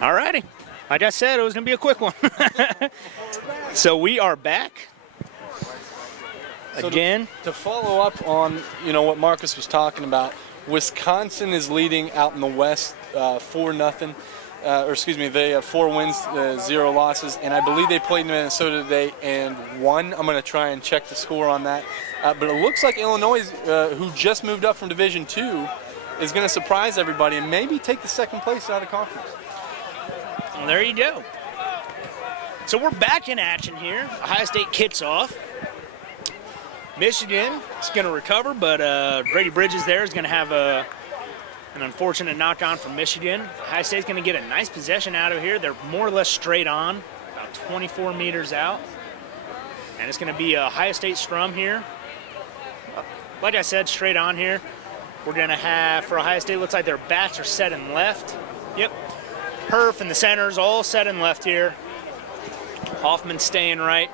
All righty. Like I said, it was going to be a quick one. So we are back. Again. To follow up on, what Marcus was talking about, Wisconsin is leading out in the West 4-0. They have 4 wins, 0 losses, and I believe they played Minnesota today and won. I'm going to try and check the score on that. But it looks like Illinois, who just moved up from Division II, is going to surprise everybody and maybe take the second place out of conference. Well, there you go. So we're back in action here. Ohio State kicks off. Michigan is going to recover, but Grady Bridges there is going to have an unfortunate knock-on from Michigan. Ohio State's going to get a nice possession out of here. They're more or less straight on, about 24 meters out. And it's going to be a Ohio State scrum here. Like I said, straight on here. We're going to have, for Ohio State, looks like their backs are set and left. Yep. Herf and the centers all set and left here. Hoffman staying right.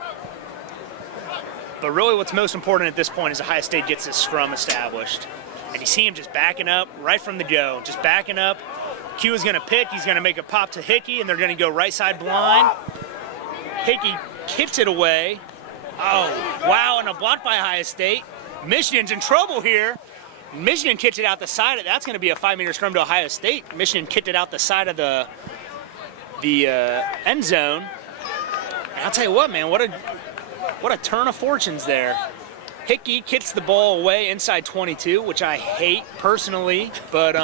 But really what's most important at this point is Ohio State gets this scrum established. And you see him just backing up right from the go. Just backing up. Q is going to pick. He's going to make a pop to Hickey, and they're going to go right side blind. Hickey kicks it away. Oh, wow, and a block by Ohio State. Michigan's in trouble here. Michigan kicked it out the side. That's going to be a 5-meter scrum to Ohio State. Michigan kicked it out the side of the end zone. And I'll tell you what, man, what a turn of fortunes there. Hickey kicks the ball away inside 22, which I hate personally, but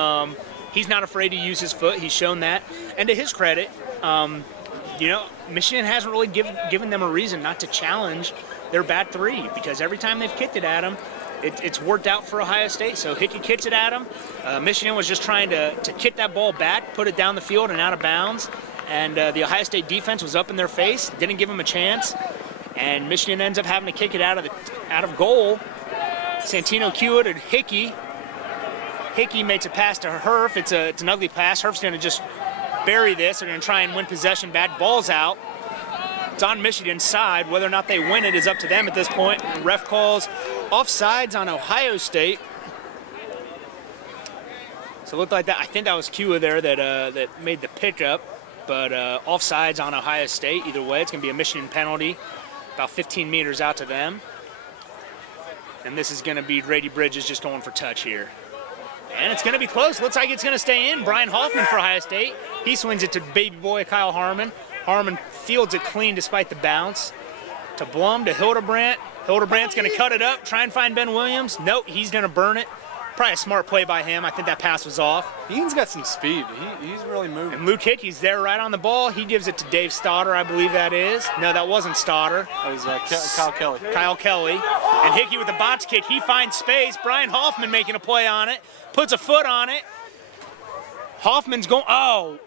he's not afraid to use his foot. He's shown that. And to his credit, Michigan hasn't really given them a reason not to challenge their bat 3, because every time they've kicked it at them, it's worked out for Ohio State. So Hickey kicks it at him. Michigan was just trying to kick that ball back, put it down the field and out of bounds. And the Ohio State defense was up in their face, didn't give them a chance. And Michigan ends up having to kick it out of goal. Santino Hewitt and Hickey. Hickey makes a pass to Herf. It's an ugly pass. Herf's going to just bury this. They're going to try and win possession back. Ball's out. It's on Michigan's side. Whether or not they win it is up to them at this point. The ref calls offsides on Ohio State. So it looked like that. I think that was Kua there that made the pickup. But offsides on Ohio State. Either way, it's going to be a Michigan penalty. About 15 meters out to them. And this is going to be Grady Bridges just going for touch here. And it's going to be close. Looks like it's going to stay in. Brian Hoffman for Ohio State. He swings it to baby boy Kyle Harmon. Harmon fields it clean despite the bounce. To Blum, to Hildebrandt. Hildebrandt's going to cut it up, try and find Ben Williams. Nope, he's going to burn it. Probably a smart play by him. I think that pass was off. Ian's got some speed. He's really moving. And Luke Hickey's there right on the ball. He gives it to Dave Stoddard, I believe that is. No, that wasn't Stoddard. That was Kyle Kelly. Kyle Kelly. And Hickey with the box kick. He finds space. Brian Hoffman making a play on it. Puts a foot on it. Hoffman's going, oh,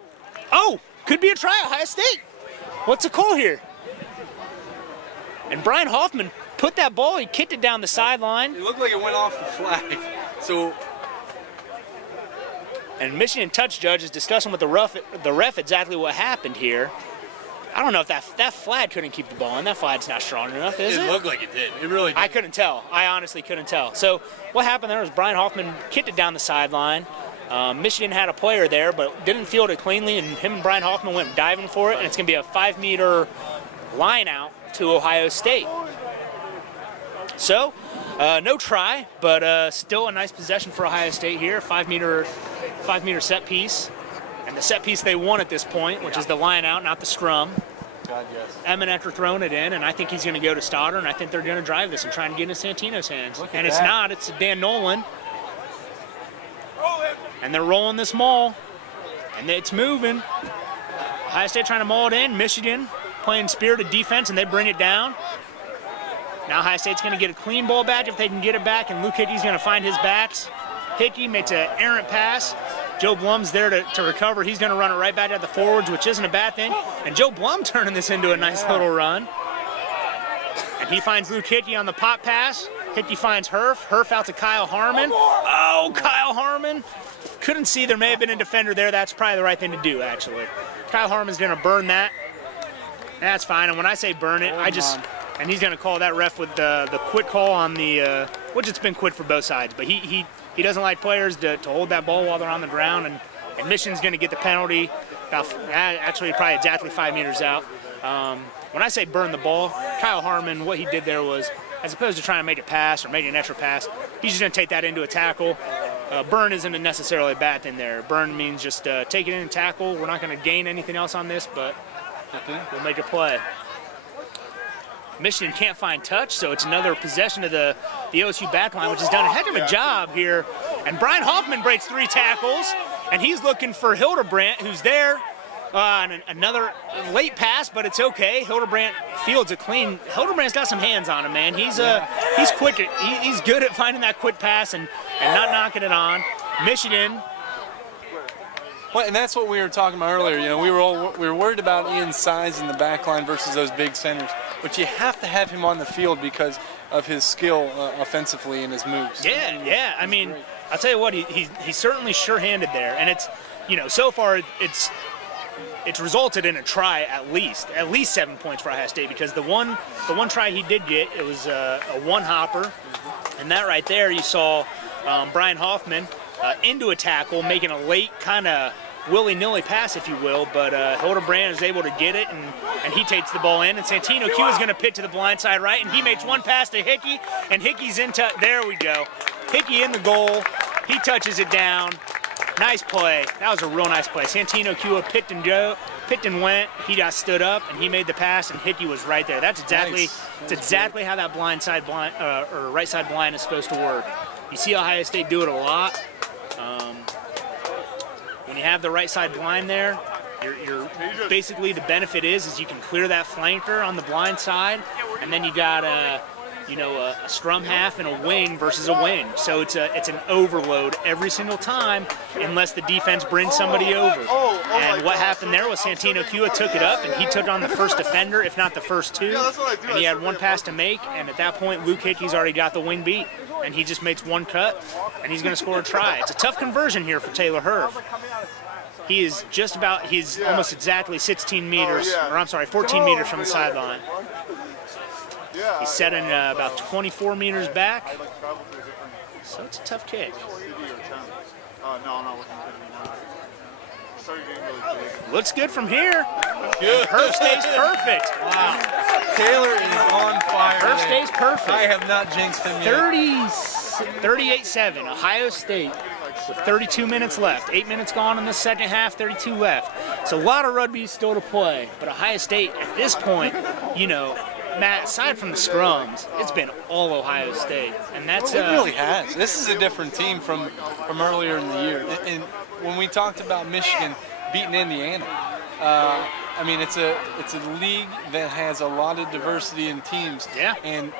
could be a try, Ohio State. What's the call here? And Brian Hoffman put that ball, he kicked it down the sideline. It looked like it went off the flag. So, and Michigan touch judge is discussing with the ref exactly what happened here. I don't know if that flag couldn't keep the ball in. That flag's not strong enough, is it? It looked like it did. It really did. I couldn't tell. I honestly couldn't tell. So what happened there was Brian Hoffman kicked it down the sideline. Michigan had a player there, but didn't field it cleanly, and him and Brian Hoffman went diving for it, and it's going to be a 5-meter line out to Ohio State. So, no try, but still a nice possession for Ohio State here. 5-meter set piece. And the set piece they won at this point, which is the line out, not the scrum. God, yes. Emmett throwing it in, and I think he's going to go to Stoddard, and I think they're going to drive this and try and get into Santino's hands. And it's not. It's Dan Nolan. And they're rolling this maul, and it's moving. Ohio State trying to maul it in. Michigan playing spirited defense, and they bring it down. Now Ohio State's going to get a clean ball back if they can get it back, and Luke Hickey's going to find his backs. Hickey makes an errant pass. Joe Blum's there to recover. He's going to run it right back at the forwards, which isn't a bad thing. And Joe Blum turning this into a nice little run. And he finds Luke Hickey on the pop pass. Hickey finds Herf. Herf out to Kyle Harmon. Oh, Kyle Harmon. Couldn't see. There may have been a defender there. That's probably the right thing to do, actually. Kyle Harmon's going to burn that. That's fine. And when I say burn it, and he's going to call that ref with the quit call on the, which it's been quit for both sides. But he doesn't like players to hold that ball while they're on the ground. And Michigan's going to get the penalty. actually probably exactly 5 meters out. When I say burn the ball, Kyle Harmon, what he did there was, as opposed to trying to make a pass or make an extra pass, he's just going to take that into a tackle. Burn isn't necessarily a bad thing there. Burn means just take it in and tackle. We're not going to gain anything else on this, but we'll make a play. Michigan can't find touch, so it's another possession of the OSU backline, which has done a heck of a job here. And Brian Hoffman breaks 3 tackles, and he's looking for Hildebrandt, who's there. And another late pass, but it's okay. Hildebrandt fields it clean. Hildebrandt's got some hands on him, man. He's quick. He's good at finding that quick pass and not knocking it on. Michigan. Well, and that's what we were talking about earlier. You know, we were worried about Ian's size in the back line versus those big centers, but you have to have him on the field because of his skill offensively and his moves. Yeah. I mean, I'll tell you what, he's certainly sure-handed there, and it's, you know, so far it's resulted in a try at least 7 points for Ohio State, because the one try he did get, it was a one-hopper, and that right there you saw Brian Hoffman into a tackle, making a late kind of willy-nilly pass, if you will, but Hildebrandt is able to get it, and he takes the ball in, and Santino Q is going to pit to the blind side right, and he makes one pass to Hickey, and Hickey's into, there we go, Hickey in the goal, he touches it down. Nice play. That was a real nice play. Santino Q picked and went. He got stood up and he made the pass, and Hickey was right there. That's exactly how that right side blind is supposed to work. You see Ohio State do it a lot. When you have the right side blind there, you're basically the benefit is you can clear that flanker on the blind side, and then you got a scrum half and a wing versus a wing. So it's an overload every single time unless the defense brings somebody over. And what happened there was Santino Kua took it up, and he took on the first defender, if not the first 2. And he had one pass to make, and at that point, Luke Hickey's already got the wing beat. And he just makes one cut, and he's going to score a try. It's a tough conversion here for Taylor Herf. He's almost exactly 14 meters from the sideline. He's setting about 24 meters back, so it's a tough kick. Looks good from here. Good. Herf stays perfect. Wow. Taylor is on fire. Herf stays perfect. I have not jinxed him yet. 38-7, Ohio State with 32 minutes left. 8 minutes gone in the second half, 32 left. It's a lot of rugby still to play, but Ohio State at this point, you know, Matt, aside from the scrums, it's been all Ohio State, and that's it really has. This is a different team from earlier in the year. And when we talked about Michigan beating Indiana, I mean it's a league that has a lot of diversity in teams. Yeah. And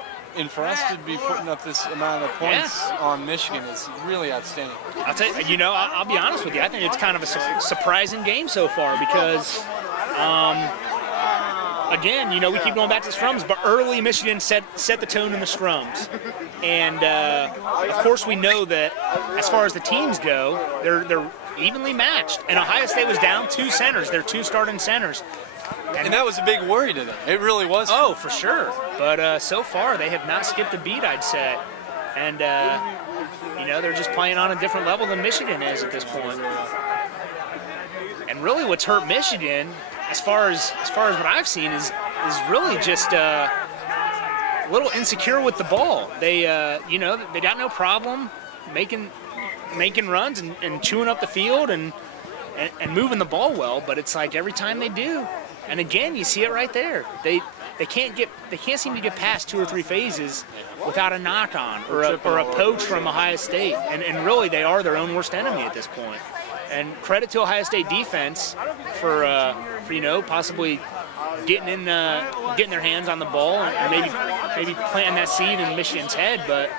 for us to be putting up this amount of points on Michigan is really outstanding. I'll tell you, I'll be honest with you. I think it's kind of a surprising game so far because. Again, we keep going back to the scrums, but early Michigan set the tone in the scrums. And, of course, we know that as far as the teams go, they're evenly matched. And Ohio State was down 2 centers. They're 2 starting centers. And that was a big worry to them. It really was. Oh, for sure. But so far, they have not skipped a beat, I'd say. And, they're just playing on a different level than Michigan is at this point. And really what's hurt Michigan, as far as what I've seen, is really just a little insecure with the ball. They they got no problem making runs and chewing up the field and moving the ball well, but it's like every time they do, and again you see it right there. They can't seem to get past 2 or 3 phases without a knock on or a poach from Ohio State, and really they are their own worst enemy at this point. And credit to Ohio State defense for possibly getting their hands on the ball and maybe planting that seed in Michigan's head. But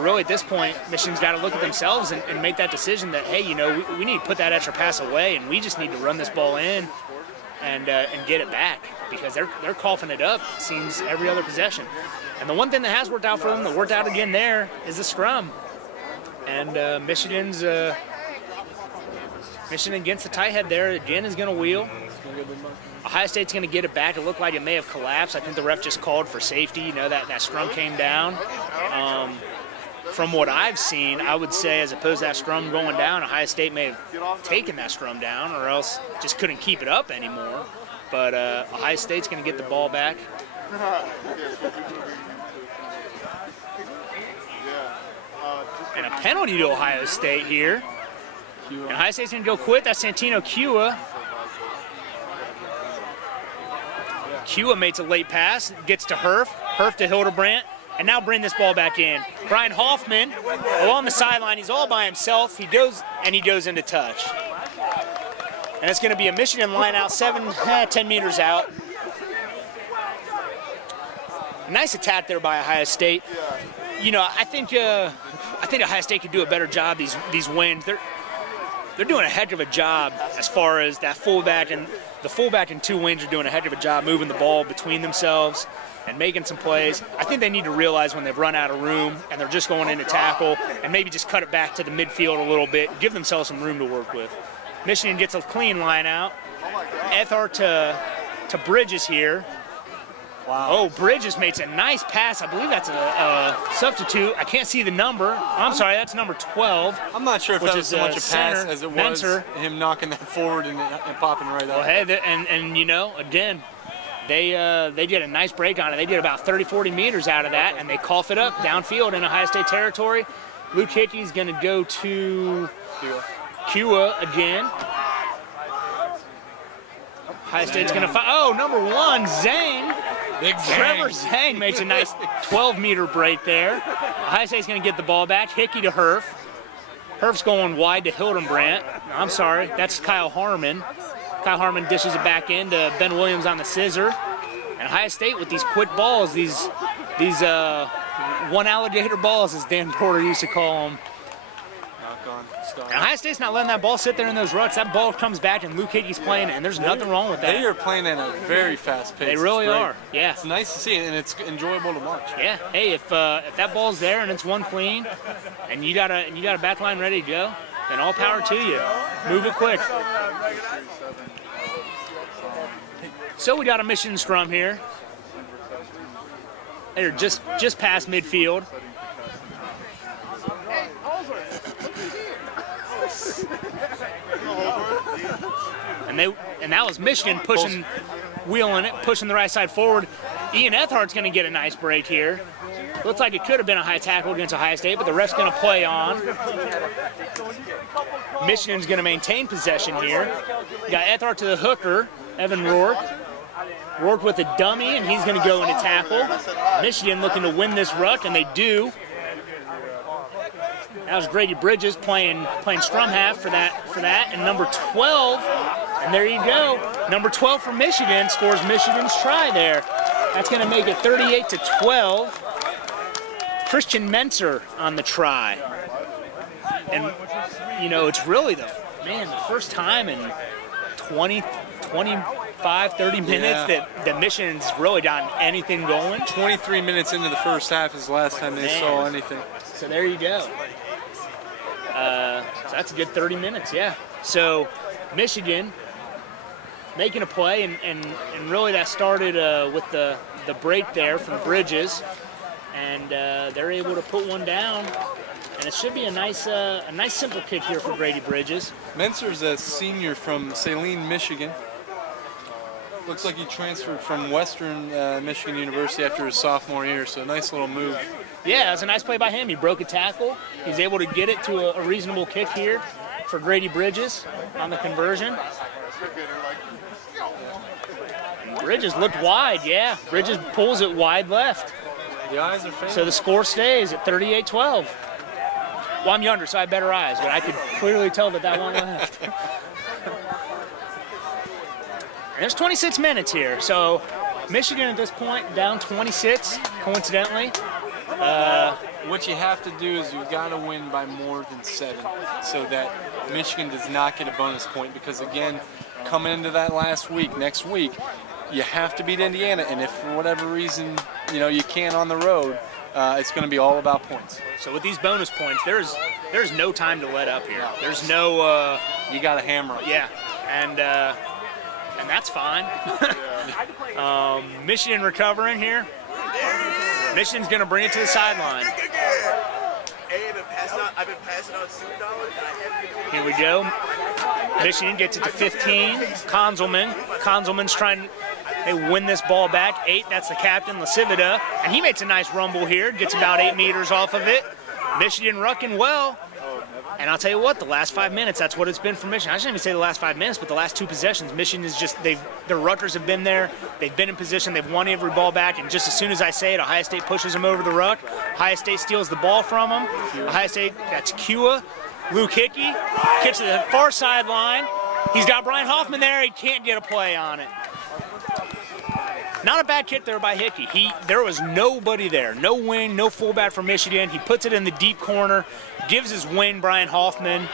really at this point, Michigan's got to look at themselves and make that decision that, hey, we need to put that extra pass away, and we just need to run this ball in and get it back, because they're coughing it up, it seems, every other possession. And the one thing that has worked out for them, that worked out again there, is the scrum. And Michigan against the tight head there again is going to wheel. Ohio State's going to get it back. It looked like it may have collapsed. I think the ref just called for safety. That scrum came down. from what I've seen, I would say as opposed to that scrum going down, Ohio State may have taken that scrum down or else just couldn't keep it up anymore. But Ohio State's going to get the ball back. And a penalty to Ohio State here. And Ohio State's going to go quit. That's Santino Kua. Kua makes a late pass, gets to Herf. Herf to Hildebrandt. And now bring this ball back in. Brian Hoffman along the sideline. He's all by himself. He goes into touch. And it's going to be a Michigan line out, 10 meters out. Nice attack there by Ohio State. You know, I think Ohio State could do a better job these wins. They're doing a heck of a job as far as that fullback, and the fullback and two wings are doing a heck of a job moving the ball between themselves and making some plays. I think they need to realize when they've run out of room and they're just going into tackle and maybe just cut it back to the midfield a little bit, give themselves some room to work with. Michigan gets a clean line out. Ethard to Bridges here. Wow. Oh, Bridges makes a nice pass. I believe that's a substitute. I can't see the number. I'm sorry, that's number 12. I'm not sure if that was so much a pass as it was him knocking that forward and popping right up. Well, hey, and you know, again, they did a nice break on it. They did about 30, 40 meters out of that, and they cough it up downfield in Ohio State territory. Luke Hickey's going to go to Kua again. Ohio State's going to fight. Oh, number 1, Zhang. Big Zhang. Trevor Zhang makes a nice 12-meter break there. Ohio State's going to get the ball back. Hickey to Herf. Herf's going wide to Hildebrandt. I'm sorry, that's Kyle Harmon. Kyle Harmon dishes it back in to Ben Williams on the scissor. And Ohio State with these quick balls, these one alligator balls, as Dan Porter used to call them. And Ohio State's not letting that ball sit there in those ruts. That ball comes back, and Luke Hickey's playing it, and there's nothing wrong with that. They are playing at a very fast pace. They really are. Yeah. It's nice to see it, and it's enjoyable to watch. Yeah. Hey, if that ball's there and it's one clean, and you got a back line ready to go, then all power to you. Move it quick. So we got a Michigan scrum here. They're just past midfield. And that was Michigan pushing, wheeling it, pushing the right side forward. Ian Ethard's going to get a nice break here. Looks like it could have been a high tackle against Ohio State, but the ref's going to play on. Michigan's going to maintain possession here. You got Ethard to the hooker, Evan Rourke. Rourke with a dummy, and he's going to go into tackle. Michigan looking to win this ruck, and they do. That was Grady Bridges playing scrum half for that, and number 12, and there you go. Number 12 for Michigan scores Michigan's try there. That's going to make it 38-12. Christian Menser on the try, and you know it's really the first time in 25, 30 minutes that Michigan's really gotten anything going. 23 minutes into the first half is the last time they saw anything. So there you go. So that's a good 30 minutes, yeah. So Michigan making a play, and really that started with the break there from Bridges, and they're able to put one down, and it should be a nice simple kick here for Grady Bridges. Menser's a senior from Saline, Michigan. Looks like he transferred from Western Michigan University after his sophomore year, so a nice little move. Yeah, it was a nice play by him. He broke a tackle. He's able to get it to a reasonable kick here for Grady Bridges on the conversion. And Bridges looked wide, yeah. Bridges pulls it wide left. The eyes are fading. So the score stays at 38-12. Well, I'm younger, so I have better eyes, but I could clearly tell that one left. And there's 26 minutes here, so Michigan at this point down 26, coincidentally. What you have to do is you've got to win by more than 7 so that Michigan does not get a bonus point, because again, coming into that next week, you have to beat Indiana, and if for whatever reason, you can't on the road, it's going to be all about points. So with these bonus points, there's no time to let up here. There's no... you got to hammer it. Yeah, and that's fine. Michigan recovering here. Michigan's going to bring it to the sideline. I've been passing out $2 and I haven't been. Here we go. Michigan gets it to 15. Konzelman's trying. They win this ball back. 8. That's the captain, Lasivita, and he makes a nice rumble here. Gets about 8 meters off of it. Michigan rucking well. And I'll tell you what, the last 5 minutes, that's what it's been for Michigan. I shouldn't even say the last 5 minutes, but the last 2 possessions, Michigan is just, their ruckers have been there. They've been in position. They've won every ball back. And just as soon as I say it, Ohio State pushes them over the ruck. Ohio State steals the ball from them. Ohio State, that's Kua. Luke Hickey kicks to the far sideline. He's got Brian Hoffman there. He can't get a play on it. Not a bad kick there by Hickey. There was nobody there. No wing, no fullback for Michigan. He puts it in the deep corner, gives his wing Brian Hoffman,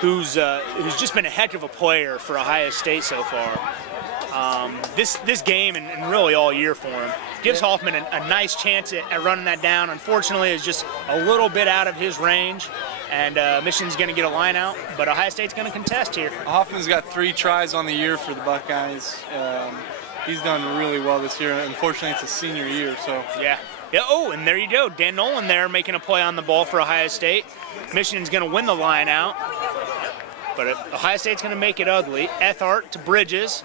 who's just been a heck of a player for Ohio State so far. This game and really all year for him gives Hoffman a nice chance at running that down. Unfortunately, it's just a little bit out of his range, and Michigan's going to get a line out, but Ohio State's going to contest here. Hoffman's got 3 tries on the year for the Buckeyes. He's done really well this year. Unfortunately, it's a senior year, so. Yeah. Oh, and there you go. Dan Nolan there making a play on the ball for Ohio State. Michigan's going to win the line out, but Ohio State's going to make it ugly. Ethart to Bridges.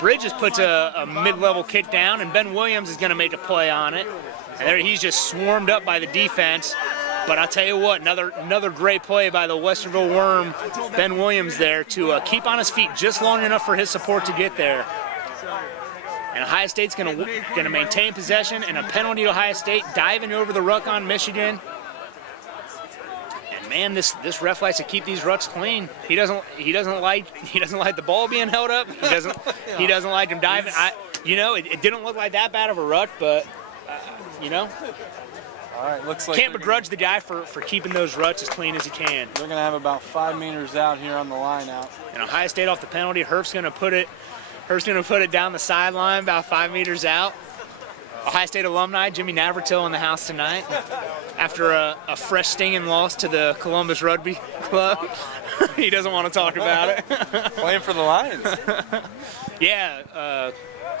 Bridges puts a mid-level kick down, and Ben Williams is going to make a play on it. And there he's just swarmed up by the defense. But I'll tell you what, another great play by the Westerville Worm, Ben Williams there, to keep on his feet just long enough for his support to get there. And Ohio State's going to maintain possession, and a penalty to Ohio State, diving over the ruck on Michigan. And man, this ref likes to keep these rucks clean. He doesn't like the ball being held up. He doesn't like him diving. It didn't look like that bad of a ruck, but All right, looks like can't begrudge the guy for keeping those ruts as clean as he can. They're going to have about 5 meters out here on the line out. And Ohio State off the penalty. Hurf's going to put it down the sideline about 5 meters out. Ohio State alumni Jimmy Navratil in the house tonight after a fresh stinging loss to the Columbus Rugby Club. He doesn't want to talk about it. Playing for the Lions. Yeah,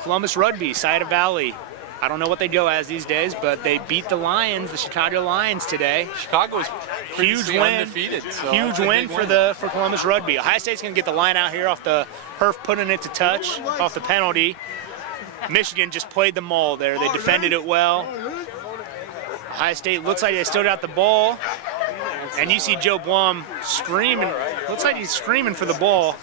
Columbus Rugby, Scioto Valley. I don't know what they go as these days, but they beat the Lions, the Chicago Lions today. Chicago's huge win, undefeated. So huge win for Columbus Rugby. Ohio State's going to get the line out here off the Hurf putting it to touch off the penalty. Michigan just played the maul there. They defended it well. Ohio State looks like they still got the ball. And you see Joe Blum screaming. Looks like he's screaming for the ball.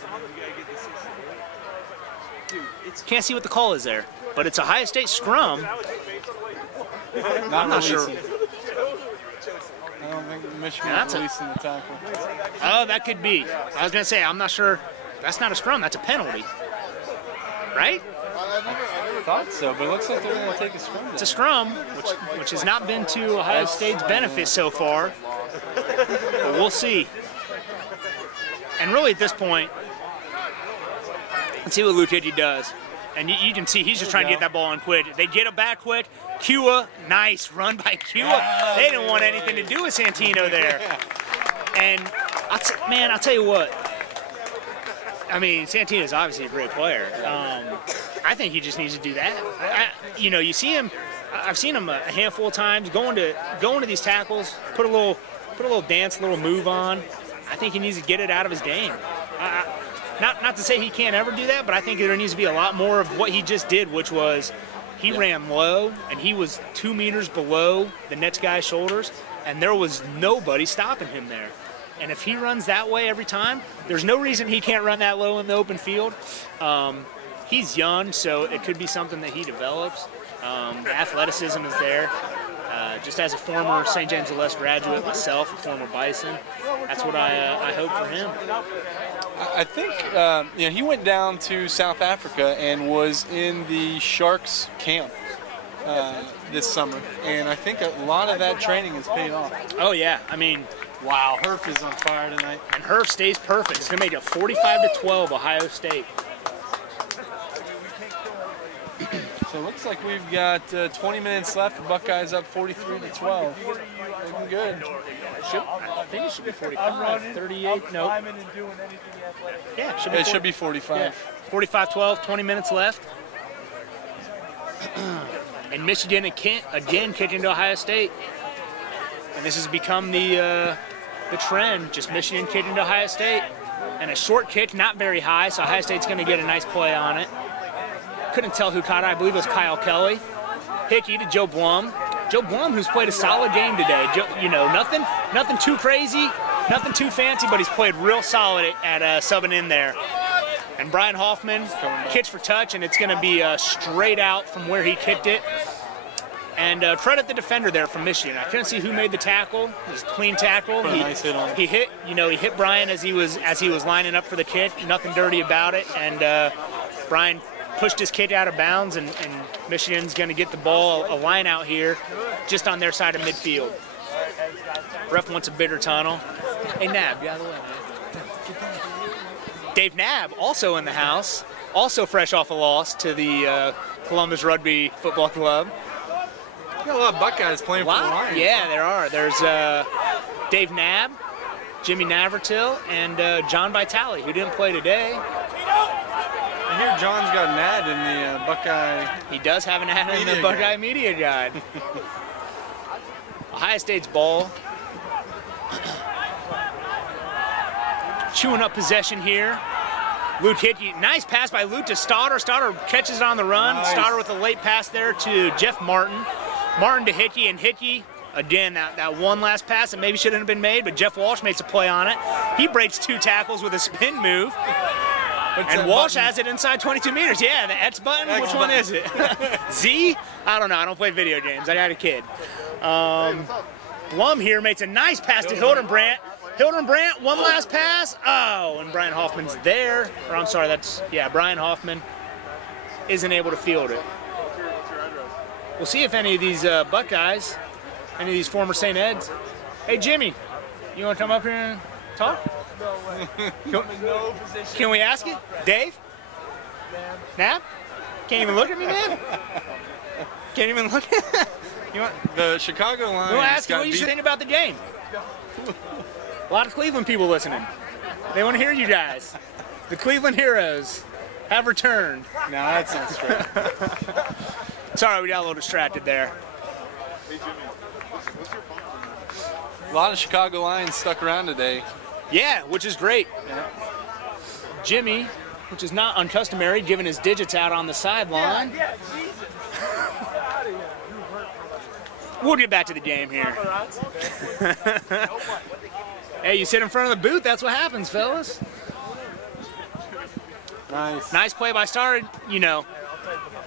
Can't see what the call is there. But it's Ohio State scrum. I'm not sure. I don't think Michigan's releasing the tackle. Oh, that could be. I was going to say, I'm not sure. That's not a scrum. That's a penalty. Right? I thought so, but it looks like they're going to take a scrum. It's a scrum, which has not been to Ohio State's benefit so far. But we'll see. And really at this point, let's see what Luke Hickey does. And you can see he's just trying to get that ball in quick. They get it back quick. Kua, nice run by Kua. They didn't want anything to do with Santino there. And I'll tell you what. I mean, Santino's obviously a great player. I think he just needs to do that. You see him. I've seen him a handful of times going to these tackles, put a little dance, a little move on. I think he needs to get it out of his game. Not to say he can't ever do that, but I think there needs to be a lot more of what he just did, which was he ran low, and he was 2 meters below the next guy's shoulders, and there was nobody stopping him there. And if he runs that way every time, there's no reason he can't run that low in the open field. He's young, so it could be something that he develops. The athleticism is there. Just as a former St. James the Less graduate myself, a former Bison, that's what I hope for him. I think he went down to South Africa and was in the Sharks camp this summer, and I think a lot of that training has paid off. Oh yeah, I mean, wow, Hurf is on fire tonight. And Hurf stays perfect. It's gonna make it 45-12 Ohio State. So it looks like we've got 20 minutes left. The Buckeyes up 43-12. Looking good. I think it should be 45, 38, no. Yeah, it should be 45. Yeah. 45-12, 20 minutes left. And Michigan again kicking to Ohio State. And this has become the the trend, just Michigan kicked into Ohio State. And a short kick, not very high, so Ohio State's going to get a nice play on it. Couldn't tell who caught it. I believe it was Kyle Kelly. Hickey to Joe Blum. Joe Blum, who's played a solid game today. Nothing too crazy, nothing too fancy, but he's played real solid at subbing in there. And Brian Hoffman kicks for touch, and it's going to be straight out from where he kicked it. And credit the defender there from Michigan. I couldn't see who made the tackle. It was a clean tackle. Nice hit on him. He hit Brian as he was lining up for the kick. Nothing dirty about it. And Brian pushed his kick out of bounds, and Michigan's going to get the ball a line out here, just on their side of midfield. Ref wants a bigger tunnel. Hey Nab, get out of the way, man. Dave Nab also in the house, also fresh off a loss to the Columbus Rugby Football Club. Got a lot of Buckeyes playing for the Lions. Yeah, there are. There's Dave Nab, Jimmy Navratil, and John Vitale, who didn't play today. I hear John's got an ad in the Buckeye. He does have an ad in the Buckeye Media Guide. Ohio State's ball. Chewing up possession here. Luke Hickey, nice pass by Luke to Stoddard. Stoddard catches it on the run. Nice. Stoddard with a late pass there to Jeff Martin. Martin to Hickey, and Hickey, again, that one last pass that maybe shouldn't have been made, but Jeff Walsh makes a play on it. He breaks 2 tackles with a spin move. And Walsh has it inside 22 meters. Yeah, the X button. Which one is it? Z? I don't know. I don't play video games. I got a kid. Blum here makes a nice pass to Hildenbrandt. Hildenbrandt, one last pass. Oh, and Brian Hoffman's there. Or I'm sorry, Brian Hoffman isn't able to field it. We'll see if any of these Buckeyes, any of these former St. Eds. Hey, Jimmy, you want to come up here and talk? Can we ask it? Dave? Nab? Can't even look at me, man? Can't even look at me? The Chicago Lions. We'll ask you what you think about the game. A lot of Cleveland people listening. They want to hear you guys. The Cleveland Heroes have returned. No, that's not straight. Sorry, we got a little distracted there. A lot of Chicago Lions stuck around today. Yeah, which is great. Yeah. Jimmy, which is not uncustomary, giving his digits out on the sideline. We'll get back to the game here. Hey, you sit in front of the booth, that's what happens, fellas. Nice. Nice play by Stoddard,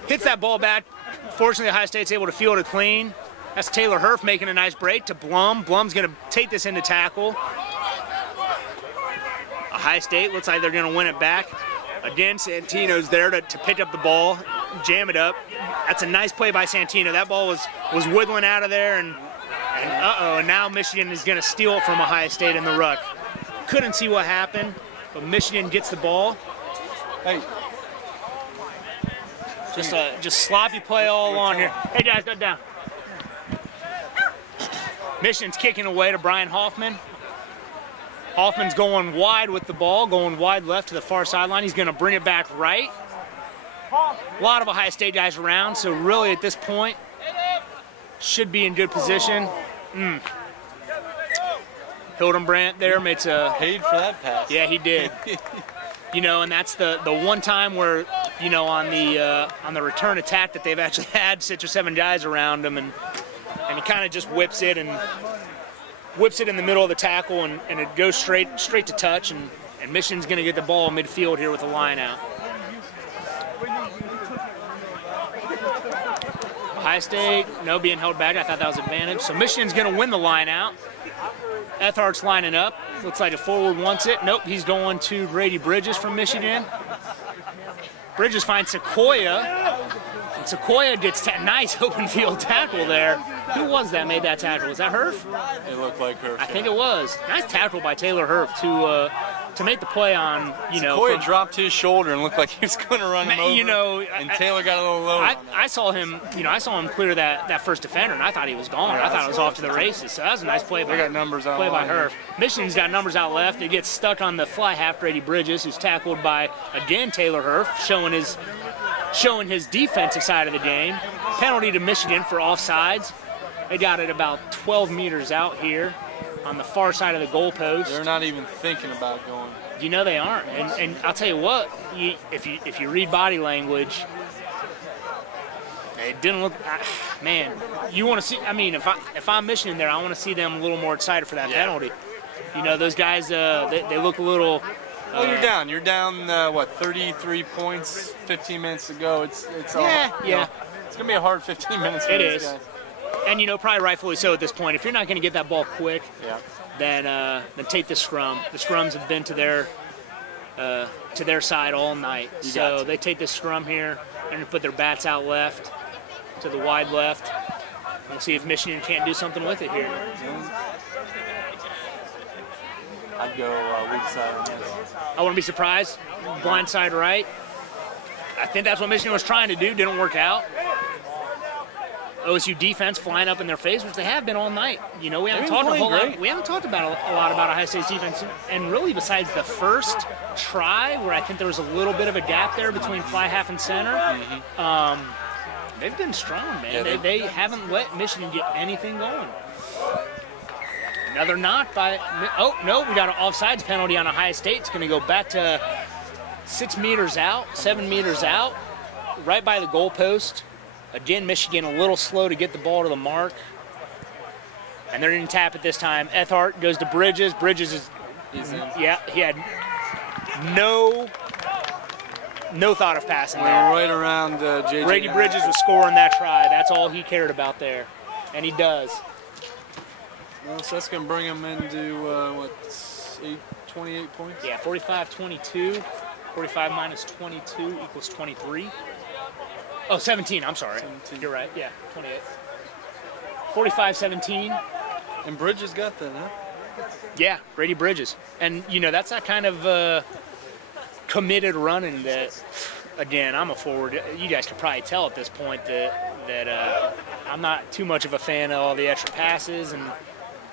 hits that ball back. Fortunately, Ohio State's able to field it clean. That's Taylor Herf making a nice break to Blum. Blum's going to take this into tackle. Ohio State looks like they're going to win it back. Again, Santino's there to pick up the ball, jam it up. That's a nice play by Santino. That ball was whittling out of there, and now Michigan is going to steal it from Ohio State in the ruck. Couldn't see what happened, but Michigan gets the ball. Hey. Just sloppy play all along here. Hey guys, go down. Michigan's kicking away to Brian Hoffman. Hoffman's going wide with the ball, going wide left to the far sideline. He's going to bring it back right. A lot of Ohio State guys around, so really at this point, should be in good position. Hildenbrandt there makes a... Paid for that pass. Yeah, he did. And that's the one time where, on the return attack that they've actually had 6 or 7 guys around him, and he kind of just whips it in the middle of the tackle, and it goes straight to touch, and Michigan's going to get the ball midfield here with the line out. Ohio State, no being held back. I thought that was advantage. So Michigan's going to win the line out. Ethart's lining up. Looks like a forward wants it. Nope, he's going to Grady Bridges from Michigan. Bridges finds Sequoia. And Sequoia gets a nice open field tackle there. Who was that made that tackle? Was that Herf? It looked like Herf. I think it was. Nice tackle by Taylor Herf to make the play on, Sequoia dropped his shoulder and looked like he was going to run him over. And Taylor got a little low. I saw him, clear that first defender, and I thought he was gone. I thought it was off to the races. So that was a nice play by Herf. Michigan's got numbers out left. It gets stuck on the fly half Grady Bridges, who's tackled by, again, Taylor Herf, showing his defensive side of the game. Penalty to Michigan for offsides. They got it about 12 meters out here. on the far side of the goalpost. They're not even thinking about going. You know they aren't. And I'll tell you what, if you read body language, it didn't look. Man, you want to see. I mean, if I'm Michigan there, I want to see them a little more excited for that penalty. You know, those guys, they look a little. Well, you're down. You're down. What? 33 points. 15 minutes to go. It's Yeah. It's gonna be a hard 15 minutes. For It these is. guys. And you know, probably rightfully so at this point. If you're not going to get that ball quick, Yeah. then take the scrum. The scrums have been to their side all night, so they take the scrum here and put their bats out left to the wide left. We'll see if Michigan can't do something with it here. I'd go weak side on this. I wouldn't be surprised. Blind side right. I think that's what Michigan was trying to do. Didn't work out. OSU defense flying up in their face, which they have been all night. You know, we haven't talked about a lot about Ohio State's defense, and really besides the first try, where I think there was a little bit of a gap there between fly half and center. They've been strong, man. Yeah, they haven't let Michigan get anything going. Another knock by. Oh no, we got an offsides penalty on Ohio State. It's going to go back to 6 meters out, 7 meters out, right by the goalpost. Again, Michigan a little slow to get the ball to the mark. And they're going to tap it this time. Ethart goes to Bridges. Bridges is, yeah, he had no thought of passing there. Right around J.J. Brady Bridges was scoring that try. That's all he cared about there. And he does. Well, so that's going to bring him into, 28 points? Yeah, 45-22. 45 minus 22 equals 23. Oh, 17, I'm sorry. 17. You're right, yeah, 28. 45-17. And Bridges got that, huh? Yeah, Brady Bridges. And, you know, that's that kind of committed running that, again, I'm a forward. You guys can probably tell at this point that I'm not too much of a fan of all the extra passes,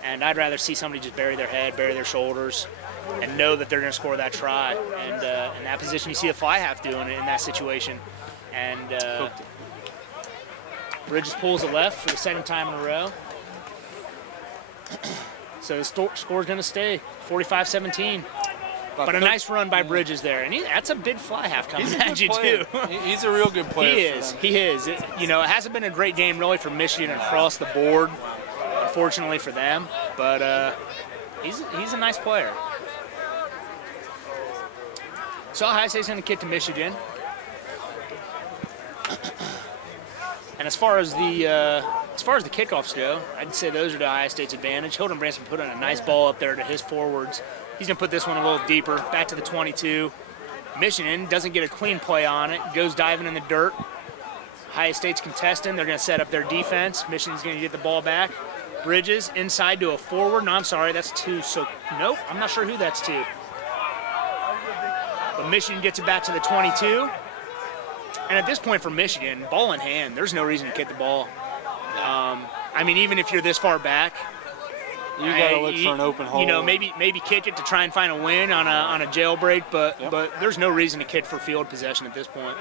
and I'd rather see somebody just bury their head, bury their shoulders, and know that they're going to score that try. And in that position, you see the fly half doing it in that situation. And Bridges pulls it left for the second time in a row. So the score's going to stay 45-17. But a nice run by Bridges there. And that's a big fly half coming at you, too. He's a real good player. He is. It hasn't been a great game, really, for Michigan across the board, unfortunately for them. But he's a nice player. So Ohio State's going to kick to Michigan. And as far as the kickoffs go, I'd say those are to Ohio State's advantage. Hildenbrandt's put in a nice ball up there to his forwards. He's going to put this one a little deeper, back to the 22. Michigan doesn't get a clean play on it, goes diving in the dirt. Ohio State's contesting. They're going to set up their defense. Michigan's going to get the ball back. Bridges inside to a forward. No, I'm sorry, that's two. So, nope, I'm not sure who that's to. But Michigan gets it back to the 22. And at this point for Michigan, ball in hand, there's no reason to kick the ball. I mean, even if you're this far back, you got to look for an open hole. You know, maybe kick it to try and find a win on a jailbreak, but there's no reason to kick for field possession at this point.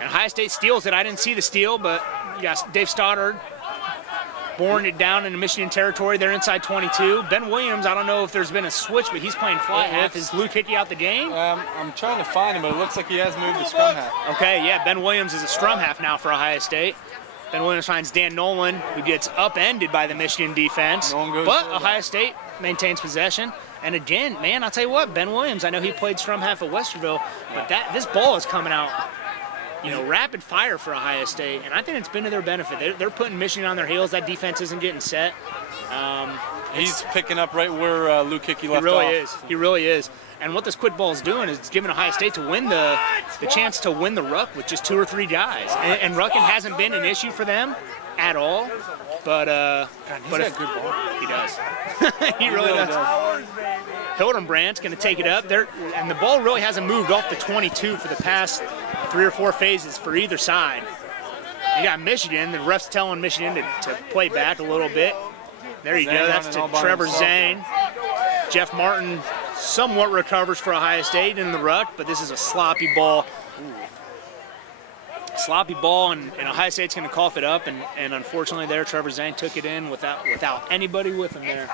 And Ohio State steals it. I didn't see the steal, but yes, Dave Stoddard boring it down into Michigan territory. They're inside 22. Ben Williams, I don't know if there's been a switch, but he's playing fly half. Is Luke Hickey out the game? I'm trying to find him, but it looks like he has moved to scrum half. Okay, yeah, Ben Williams is a scrum half now for Ohio State. Ben Williams finds Dan Nolan, who gets upended by the Michigan defense. But Ohio State maintains possession. And again, man, I'll tell you what, Ben Williams, I know he played scrum half at Westerville, but this ball is coming out, rapid fire for Ohio State. And I think it's been to their benefit. They're putting Michigan on their heels. That defense isn't getting set. He's picking up right where Luke Hickey left off. He really is. And what this quick ball is doing is it's giving Ohio State to win the chance to win the ruck with just 2 or 3 guys. And rucking hasn't been an issue for them at all. But he's got a good ball. He does. he really does. Hildenbrandt's going to take it up there, and the ball really hasn't moved off the 22 for the past 3 or 4 phases for either side. You got Michigan. The ref's telling Michigan to play back a little bit. There you go. That's to Trevor Zane. Jeff Martin somewhat recovers for Ohio State in the ruck, but this is a sloppy ball. sloppy ball, and Ohio State's going to cough it up, and unfortunately there, Trevor Zane took it in without anybody with him there.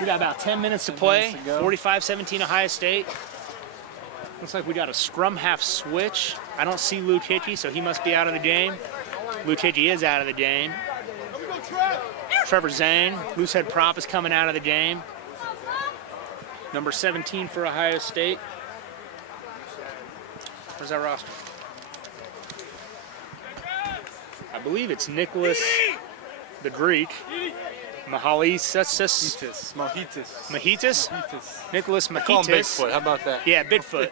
We got about 10 minutes to play, 45-17 Ohio State. Looks like we got a scrum half switch. I don't see Luke Hickey, so he must be out of the game. Luke Hickey is out of the game. Trevor Zane, loose head prop, is coming out of the game. Number 17 for Ohio State. Where's that roster? I believe it's Nicholas the Greek. Mahitis. Nicholas Call him Mahitis. Bigfoot. How about that? Yeah, Bigfoot.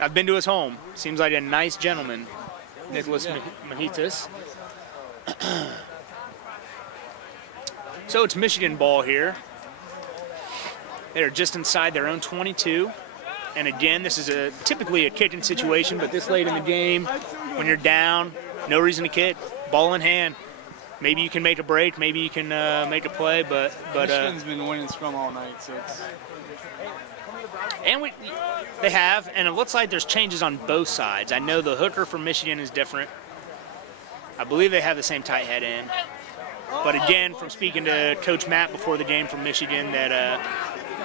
I've been to his home. Seems like a nice gentleman. Nicholas Mahitis. So it's Michigan ball here. They're just inside their own 22. And again, this is typically a kicking situation, but this late in the game, when you're down, no reason to kick, ball in hand. Maybe you can make a break, maybe you can make a play, but Michigan's been winning scrum all night, so it's... And they have, and it looks like there's changes on both sides. I know the hooker for Michigan is different. I believe they have the same tight head in. But again, from speaking to Coach Matt before the game from Michigan, that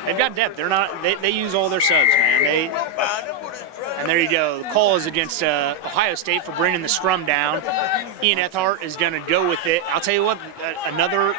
they've got depth. They use all their subs, man. And there you go. The call is against Ohio State for bringing the scrum down. Ian Ethart is going to go with it. I'll tell you what, another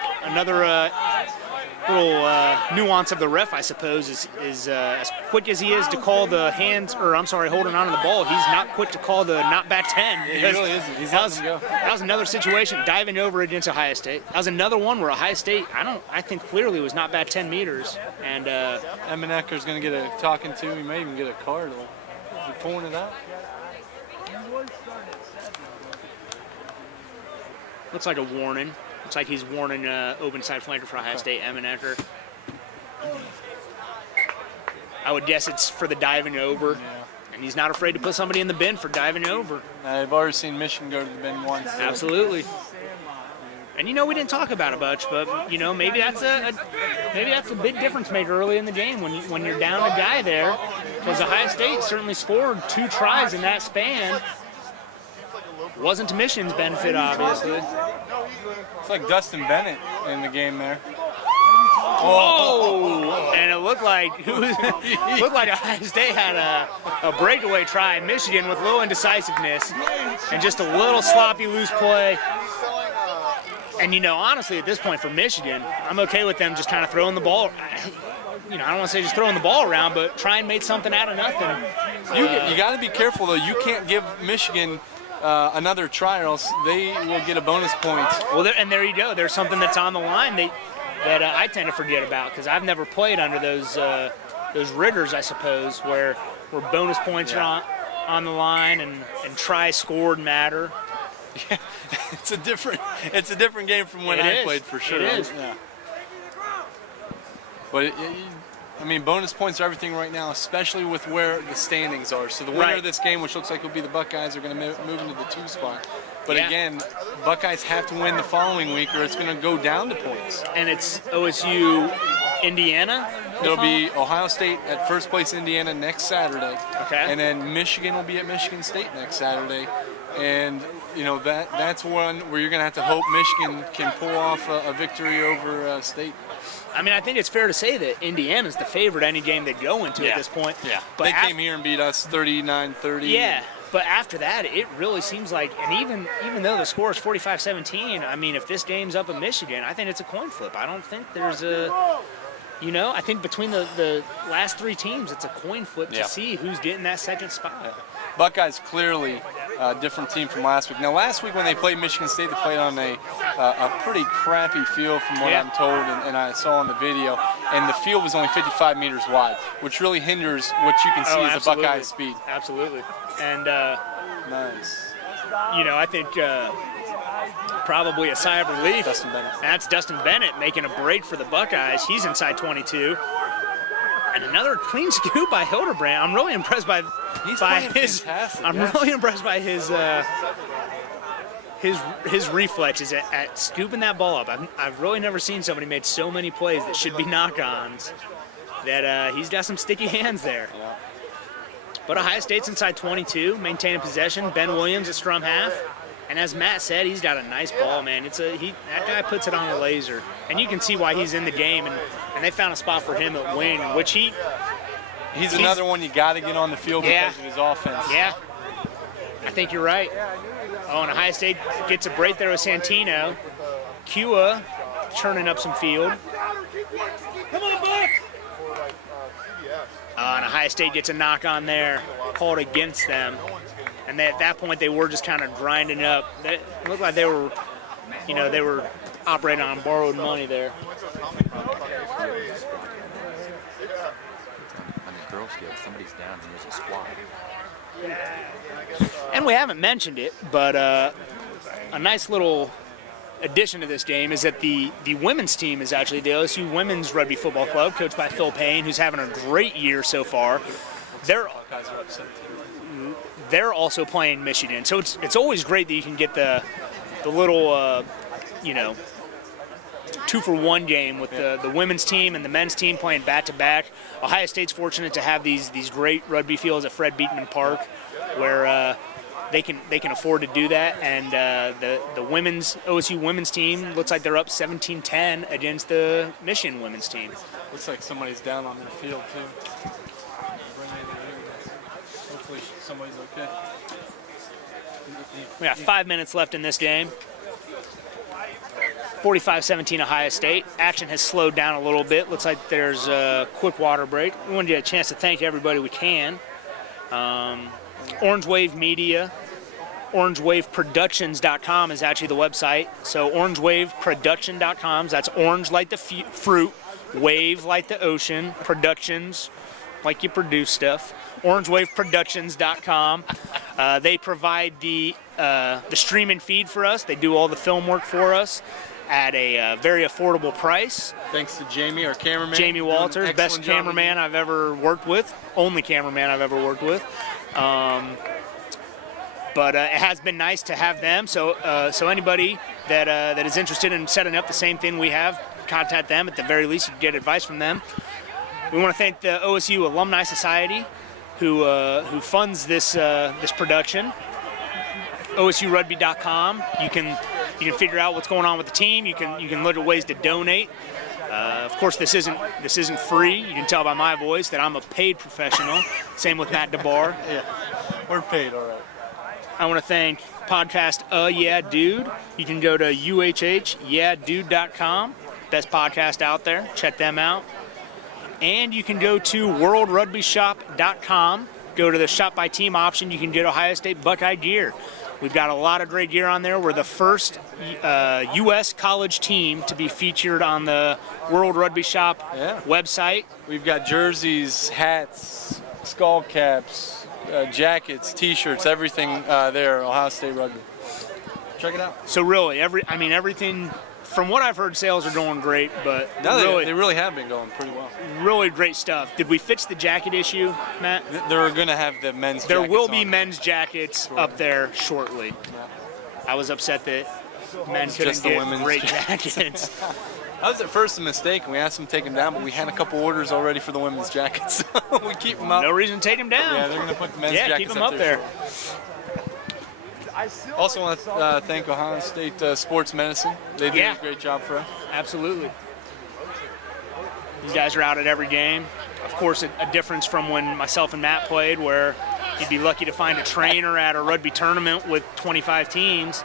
little nuance of the ref, I suppose, is as quick as he is to call the hands, holding on to the ball, he's not quick to call the not back 10. He really isn't. He's letting him go. That was another situation, diving over against Ohio State. That was another one where Ohio State, I think clearly was not back 10 meters. And Emenecker's going to get a talking to. He may even get a card. Is he pulling it out? looks like a warning. Looks like he's warning open side flanker for Ohio State, Emenecker. I would guess it's for the diving over. Yeah. And he's not afraid to put somebody in the bin for diving over. I've already seen Michigan go to the bin once. So. Absolutely. And we didn't talk about it much, but maybe that's a big difference maker early in the game when you're down a guy there, because Ohio State certainly scored 2 tries in that span. Wasn't to Michigan's benefit, obviously. It's like Dustin Bennett in the game there. Oh! And it looked like Ohio State had a breakaway try. Michigan with a little indecisiveness and just a little sloppy loose play. And honestly, at this point for Michigan, I'm okay with them just kind of throwing the ball. I don't want to say just throwing the ball around, but try and make something out of nothing. You got to be careful though. You can't give Michigan another try, or else they will get a bonus point. Well, and there you go. There's something that's on the line that I tend to forget about, because I've never played under those riggers, I suppose, where bonus points are on the line and tries scored matter. Yeah, it's a different game from when I played, for sure. It is. Yeah. But bonus points are everything right now, especially with where the standings are. So the winner of this game, which looks like will be the Buckeyes, are going to move into the 2 spot. But again, Buckeyes have to win the following week, or it's going to go down to points. And it's OSU, Indiana. It'll be Ohio State at first place, Indiana next Saturday. Okay. And then Michigan will be at Michigan State next Saturday. And that's one where you're going to have to hope Michigan can pull off a victory over State. I think it's fair to say that Indiana's the favorite any game they go into at this point. Yeah. But they came here and beat us 39-30. Yeah. But after that, it really seems like, and even though the score is 45-17, if this game's up at Michigan, I think it's a coin flip. I don't think there's I think between the last 3 teams, it's a coin flip to see who's getting that second spot. Buckeyes clearly a different team from last week. Now, last week when they played Michigan State, they played on a pretty crappy field from what I'm told and I saw in the video. And the field was only 55 meters wide, which really hinders what you can see as a Buckeye speed. Absolutely. And, nice. I think probably a sigh of relief. Dustin Bennett. That's Dustin Bennett making a break for the Buckeyes. He's inside 22. And another clean scoop by Hildebrand. I'm really impressed by his. Fantastic. I'm really impressed by his reflexes at scooping that ball up. I've really never seen somebody make so many plays that should be knock-ons. That he's got some sticky hands there. Yeah. But Ohio State's inside 22, maintaining possession. Ben Williams at scrum half. And as Matt said, he's got a nice ball, man. That guy puts it on a laser. And you can see why he's in the game. And they found a spot for him at wing, which he's another one you got to get on the field because of his offense. Yeah, I think you're right. Oh, and Ohio State gets a break there with Santino. Kua churning up some field. Come on, Buck! And Ohio State gets a knock on there, called against them. And at that point, they were just kind of grinding up. It looked like they were operating on borrowed money there. Girls Guild, somebody's down and there's a squad. And we haven't mentioned it, but a nice little addition to this game is that the women's team is actually the OSU Women's Rugby Football Club, coached by Phil Payne, who's having a great year so far. They're also playing Michigan, so it's always great that you can get the little 2-for-1 game with the women's team and the men's team playing back-to-back. Ohio State's fortunate to have these great rugby fields at Fred Beekman Park, where they can afford to do that. And the OSU women's team looks like they're up 17-10 against the Michigan women's team. Looks like somebody's down on their field too. Hopefully somebody's okay. We got 5 minutes left in this game. 45-17 Ohio State. Action has slowed down a little bit. Looks like there's a quick water break. We want to get a chance to thank everybody we can. Orange Wave Media, orangewaveproductions.com is actually the website. So orangewaveproduction.com, that's orange like the fruit, wave like the ocean, productions like you produce stuff. orangewaveproductions.com. They provide the streaming feed for us. They do all the film work for us at a very affordable price. Thanks to Jamie, our cameraman. Jamie Walters, best cameraman I've ever worked with, only cameraman I've ever worked with. But it has been nice to have them. So anybody that is interested in setting up the same thing we have, contact them. At the very least, you can get advice from them. We want to thank the OSU Alumni Society, who funds this production. OSURugby.com. You can figure out what's going on with the team. You can look at ways to donate. Of course, this isn't free. You can tell by my voice that I'm a paid professional. Same with Matt DeBar. Yeah, we're paid, all right. I want to thank podcast Yeah Dude. You can go to uhhyeahdude.com. Best podcast out there. Check them out. And you can go to worldrugbyshop.com. Go to the Shop by Team option. You can get Ohio State Buckeye gear. We've got a lot of great gear on there. We're the first U.S. college team to be featured on the World Rugby Shop website. We've got jerseys, hats, skull caps, jackets, T-shirts, everything there, Ohio State Rugby. Check it out. So really, everything, from what I've heard, sales are going great, but they really have been going pretty well. Really great stuff. Did we fix the jacket issue, Matt? They're going to have the men's jackets. There will be men's jackets up there shortly. Yeah. I was upset that men couldn't get great jackets. That was at first a mistake, and we asked them to take them down, but we had a couple orders already for the women's jackets. We keep them up. No reason to take them down. Yeah, they're going to put the men's jackets keep them up there. Also want to thank Ohio State Sports Medicine. They do a great job for us. Absolutely. These guys are out at every game. Of course, a difference from when myself and Matt played, where you'd be lucky to find a trainer at a rugby tournament with 25 teams.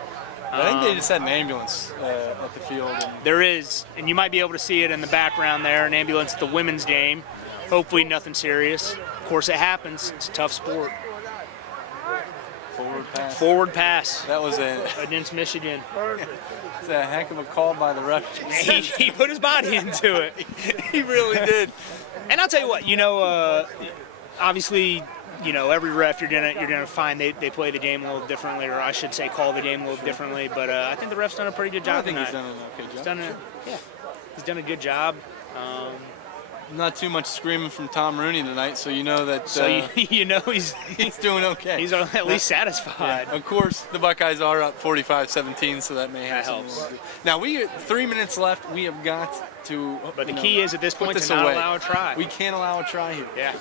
I think they just had an ambulance at the field. There is, and you might be able to see it in the background there, an ambulance at the women's game. Hopefully nothing serious. Of course, it happens. It's a tough sport. Forward pass. Forward pass. That was against Michigan. It's a heck of a call by the ref. He put his body into it. He really did. And I'll tell you what, obviously, every ref you're gonna find they play the game a little differently, or I should say call the game a little differently. But I think the ref's done a pretty good job. I think he's done an okay job. He's done a good job. Not too much screaming from Tom Rooney tonight, so you know that. He's doing okay. He's at least satisfied. Yeah. Of course, the Buckeyes are up 45-17, so that may have helps. Now we 3 minutes left. We have got to. But the key is at this point to not allow a try. We can't allow a try here. Yeah.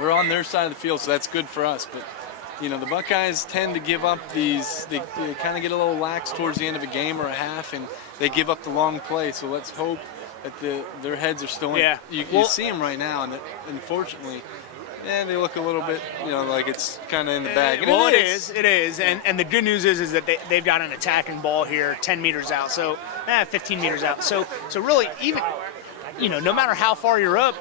we're on their side of the field, so that's good for us. But you know, the Buckeyes tend to give up these. They kind of get a little lax towards the end of a game or a half, and they give up the long play. So let's hope that their heads are still in. Yeah. You see them right now, and unfortunately, they look a little bit, like it's kind of in the bag. And Well, it is. And the good news is that they've got an attacking ball here 10 meters out, so 15 meters out. So really, even, no matter how far you're up,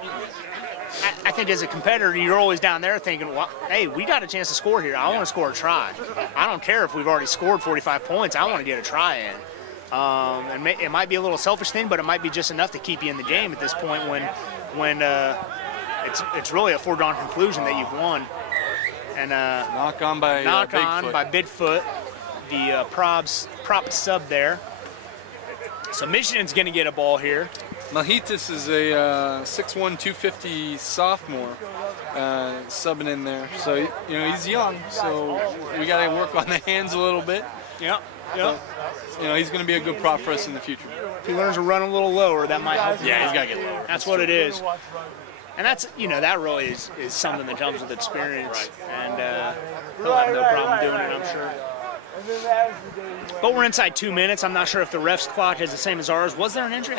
I think as a competitor, you're always down there thinking, well, hey, we got a chance to score here. I want to score a try. I don't care if we've already scored 45 points. I want to get a try in. And it might be a little selfish thing, but it might be just enough to keep you in the game at this point when it's really a foregone conclusion that you've won. And knock on by Bigfoot, the prop sub there. So Michigan's going to get a ball here. Malhitas is a 6'1", 250 sophomore subbing in there. So, he's young, so we got to work on the hands a little bit. Yeah. But, he's going to be a good prop for us in the future. If he learns to run a little lower, that might help. Yeah, he's got to get lower. That's what it is. And that's, that really is something that comes with experience. And he'll have no problem doing it, I'm sure. But we're inside 2 minutes. I'm not sure if the ref's clock is the same as ours. Was there an injury?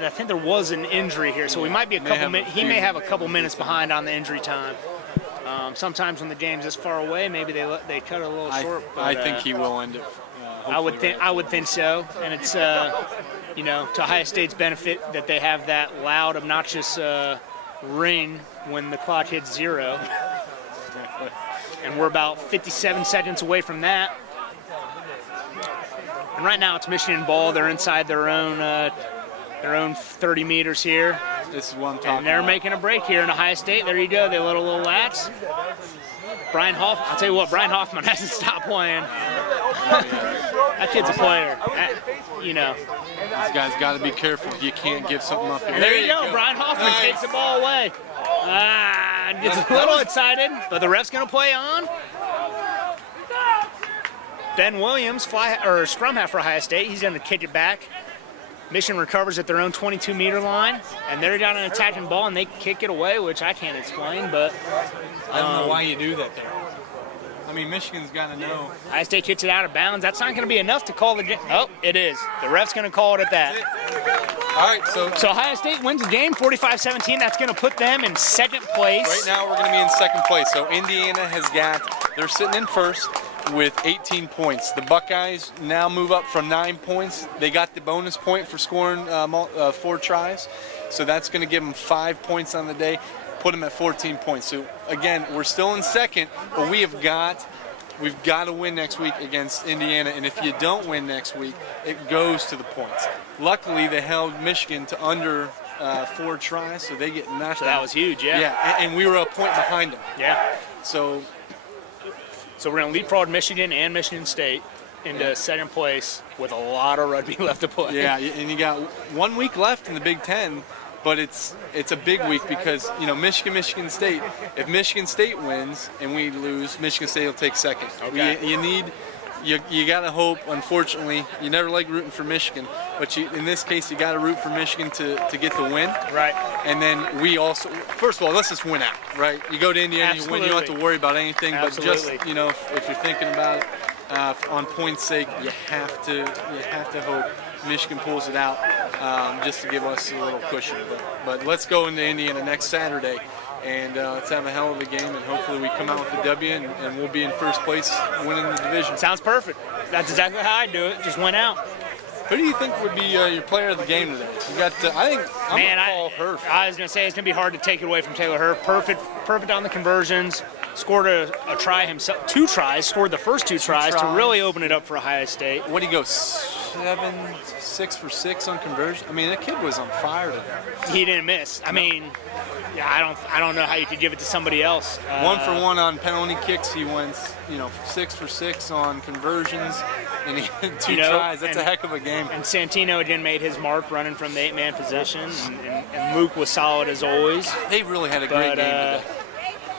I think there was an injury here, so we might be a couple minutes. He may have a couple minutes behind on the injury time. Sometimes when the game's this far away, maybe they cut it a little short. But, I think he will end it. I would think so, and it's to Ohio State's benefit that they have that loud, obnoxious ring when the clock hits 0. And we're about 57 seconds away from that. And right now it's Michigan ball. They're inside their own 30 meters here. This is what I'm talking And they're about. making a break here in Ohio State. There you go. They let a little lax. Brian Hoffman, I'll tell you what, Brian Hoffman hasn't stopped playing. That kid's a player. These guys got to be careful. You can't give something up here. There you go. Brian Hoffman takes the ball away. Gets a little excited, but the ref's going to play on. Ben Williams, scrum half for Ohio State. He's going to kick it back. Michigan recovers at their own 22-meter line, and they're down an attacking ball, and they kick it away, which I can't explain, but I don't know why you do that there. I mean, Michigan's got to know. Ohio State kicks it out of bounds. That's not going to be enough to call the game. Oh, it is. The ref's going to call it at that. All right, so Ohio State wins the game, 45-17. That's going to put them in second place. Right now we're going to be in second place. So Indiana they're sitting in first with 18 points. The Buckeyes now move up from 9 points. They got the bonus point for scoring 4 tries. So that's going to give them 5 points on the day, put them at 14 points. So again, we're still in second, but we've got to win next week against Indiana. And if you don't win next week, it goes to the points. Luckily, they held Michigan to under 4 tries, so they get knocked out. So that was huge, yeah. Yeah, and we were a point behind them. Yeah. So we're going to leapfrog Michigan and Michigan State into second place with a lot of rugby left to play. Yeah, and you got 1 week left in the Big Ten, but it's a big week because, Michigan State, if Michigan State wins and we lose, Michigan State will take second. Okay. You got to hope, unfortunately, you never like rooting for Michigan, but in this case, you got to root for Michigan to get the win. Right. And then we also, first of all, let's just win out, right? You go to Indiana, you win, you don't have to worry about anything, Absolutely. but just, if you're thinking about it, on points' sake, you have to hope Michigan pulls it out just to give us a little cushion. But let's go into Indiana next Saturday, and let's have a hell of a game, and hopefully we come out with a W, and we'll be in first place winning the division. Sounds perfect. That's exactly how I do it. Just went out. Who do you think would be your player of the game today? You got, I think I'm going to call Hurf. I was going to say it's going to be hard to take it away from Taylor Hurf. Perfect on the conversions. Scored a try himself. 2 tries. Scored the first 2 tries to really open it up for Ohio State. What did he go? 6 for 6 on conversion. I mean, that kid was on fire today. He didn't miss. I mean, yeah, I don't know how you could give it to somebody else. 1 for 1 on penalty kicks. He went, 6 for 6 on conversions, and he had 2 tries. That's a heck of a game. And Santino again made his mark running from the 8-man position, and Luke was solid as always. They really had a great game today.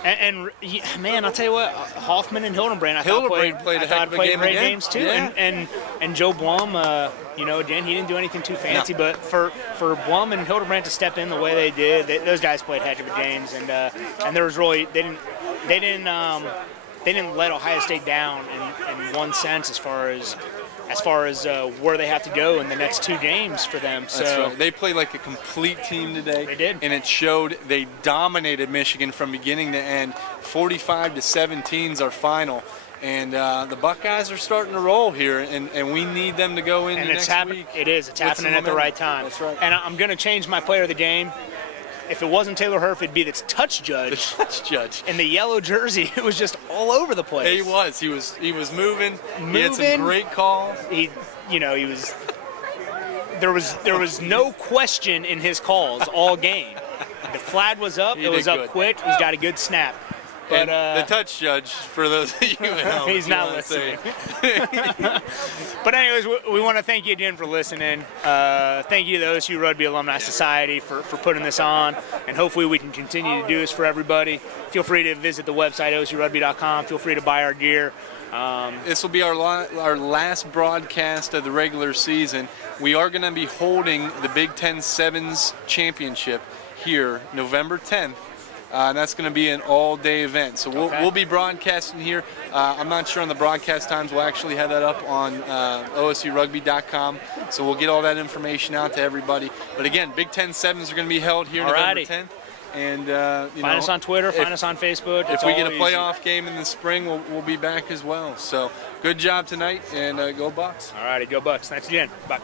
Man, I'll tell you what, Hoffman and Hildenbrand, I thought played a heck of a game great again. games too. Yeah. And Joe Blum, again, he didn't do anything too fancy, but for Blum and Hildenbrand to step in the way they did, those guys played heck of a games, and there was really they didn't let Ohio State down in one sense as far as where they have to go in the next 2 games for them. So that's right. They played like a complete team today. They did. And it showed. They dominated Michigan from beginning to end. 45-17 is our final. And the Buckeyes are starting to roll here, and we need them to go into next week. It is. It's happening at the right time. That's right. And I'm going to change my player of the game. If it wasn't Taylor Herf, it'd be this touch judge. The touch judge. In the yellow jersey, it was just all over the place. He was. He was moving. He had some great calls. There was no question in his calls all game. The flag was up. It was up quick. He's got a good snap. But and the touch judge, for those of you at home, he's not listening. But anyways, we want to thank you again for listening. Thank you to the OSU Rugby Alumni Society for putting this on, and hopefully we can continue to do this for everybody. Feel free to visit the website, osurugby.com. Feel free to buy our gear. This will be our last broadcast of the regular season. We are going to be holding the Big Ten Sevens Championship here November 10th. And that's going to be an all-day event. So we'll be broadcasting here. I'm not sure on the broadcast times. We'll actually have that up on osurugby.com. So we'll get all that information out to everybody. But again, Big Ten Sevens are going to be held here November 10th. And find us on Twitter, find us on Facebook. If we get a playoff game in the spring, we'll be back as well. So good job tonight, and go Bucks. All righty, go Bucks. Thanks again. Bye.